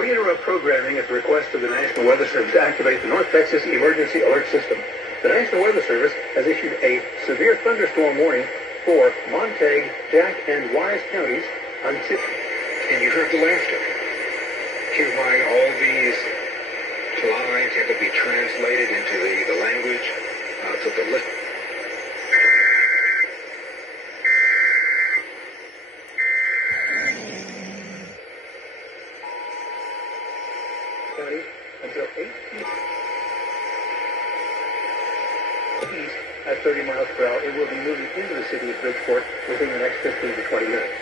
We interrupt programming at the request of the National Weather Service to activate the North Texas Emergency Alert System. The National Weather Service has issued a severe thunderstorm warning for Montague, Jack, and Wise counties until... And you heard the laughter. Here's why all these lines have to be translated into the language so the list. Until 8 east at 30 miles per hour. It will be moving into the city of Bridgeport within the next 15 to 20 minutes.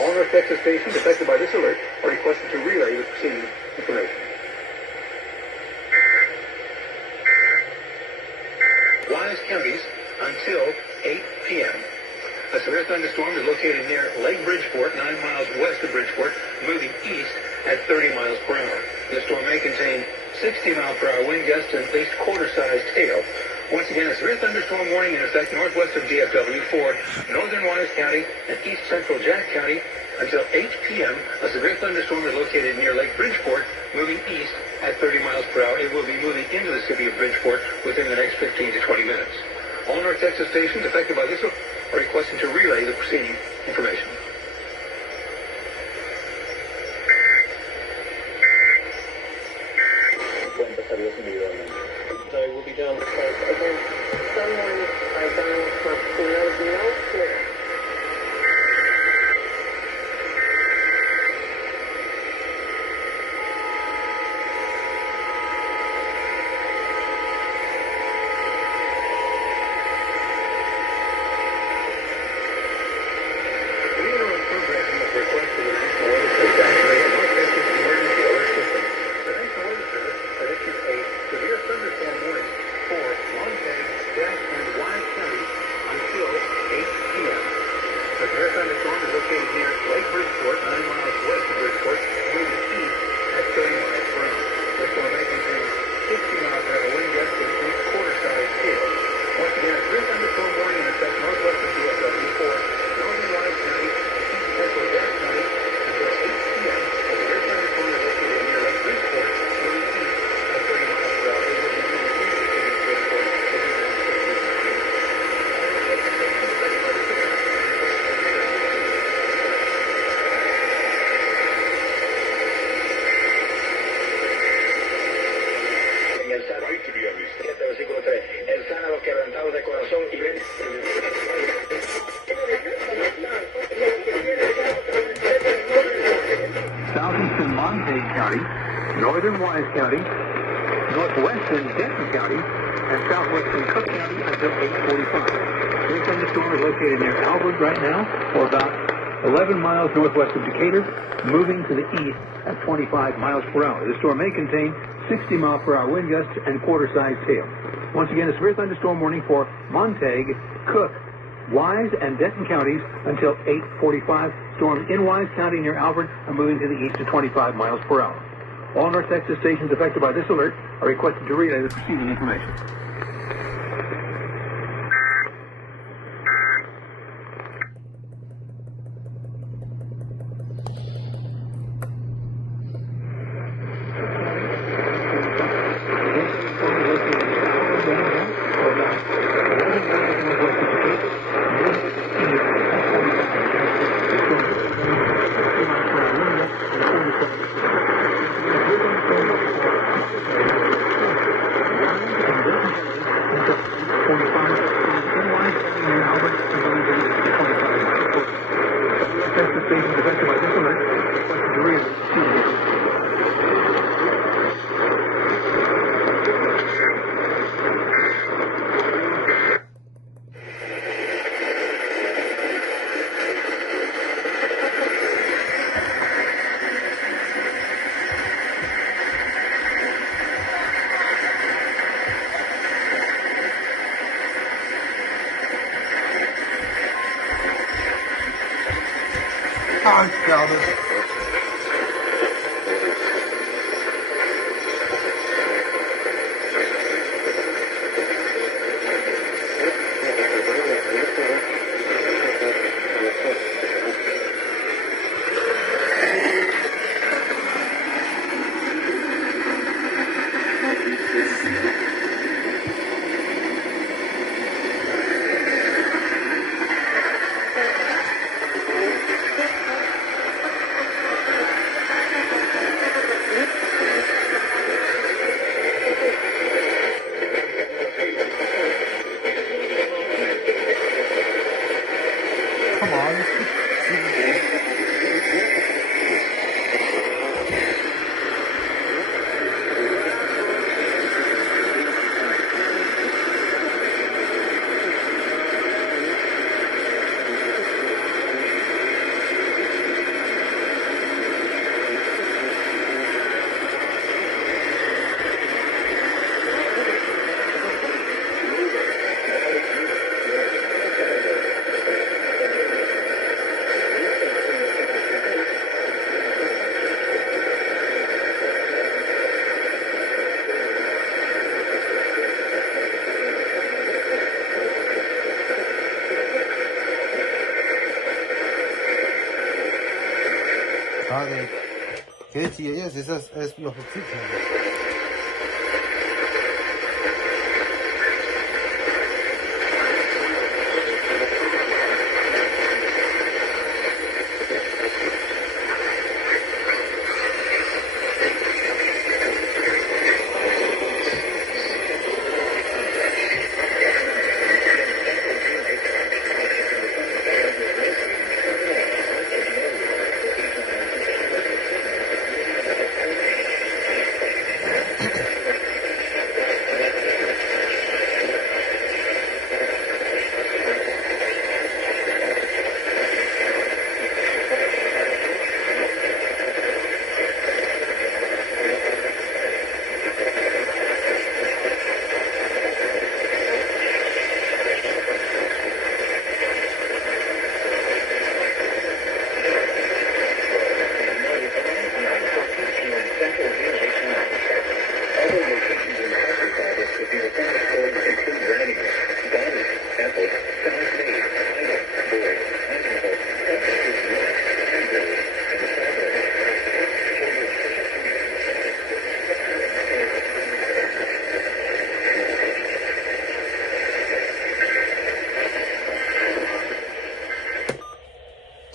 All North Texas stations affected by this alert are requested to relay the preceding information. Wise counties until 8 p.m. A severe thunderstorm is located near Lake Bridgeport, 9 miles west of Bridgeport, moving east at 30 miles per hour. The storm may contain 60-mile-per-hour wind gusts and at least quarter-sized hail. Once again, a severe thunderstorm warning in effect northwest of DFW for northern Wise County and east central Jack County until 8 p.m. A severe thunderstorm is located near Lake Bridgeport, moving east at 30 miles per hour. It will be moving into the city of Bridgeport within the next 15 to 20 minutes. All North Texas stations affected by this are requested to relay the preceding information. I will be down again. Someone by Donald Trump who knows no fear. Southeastern Montague County, northern Wise County, northwestern Denton County, and southwestern Cook County until 8:45. This thunderstorm is located near Albert right now, or about 11 miles northwest of Decatur, moving to the east at 25 miles per hour. This storm may contain 60-mile-per-hour wind gusts and quarter-sized hail. Once again, a severe thunderstorm warning for Montague, Cook, Wise, and Denton counties until 8:45. Storms in Wise County near Albert are moving to the east at 25 miles per hour. All North Texas stations affected by this alert are requested to relay the preceding information. I found it. de que es EAS, es los oxígenos.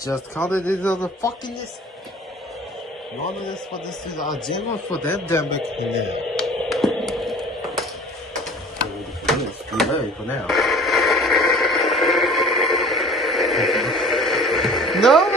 Just call it into the fucking this. None of this for this is our gym for that damn back in there. It's too early for now. No!